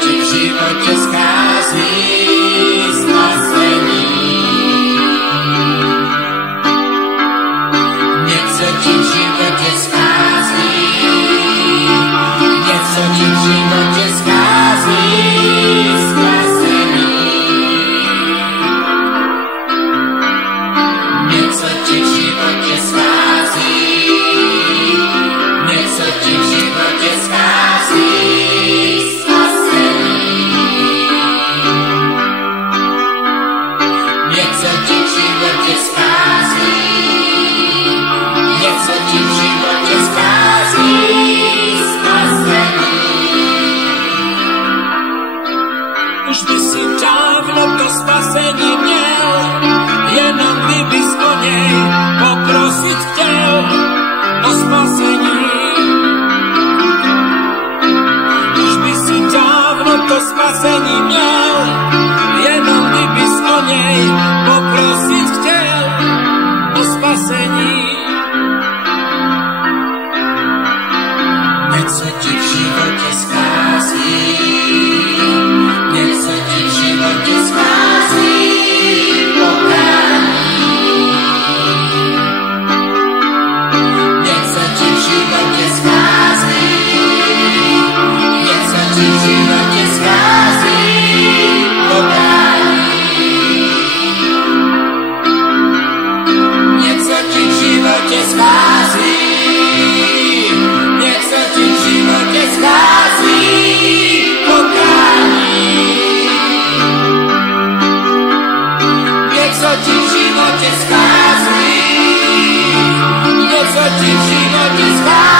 ti v živote skází spasení. Něco ti v živote skází, něco ti v živote skází spasení. Něco ti v živote skází, něco ti v živote skází spasení. Něco ti v živote skází, něco ti v živote skází spasení. Už by si dávno to spasení měl, jenom kdybys o něj poprosit chtěl o spasení. Už by si dávno to spasení měl, jenom kdybys o něj poprosit chtěl o spasení. Něco ti v životě skází, něco ti v životě skází pokání. Něco ti v životě skází, něco ti v životě skází pokání. Něco ti v životě skází, něco ti v životě skází pokání. Něco ti v životě skází, něco ti v životě skází.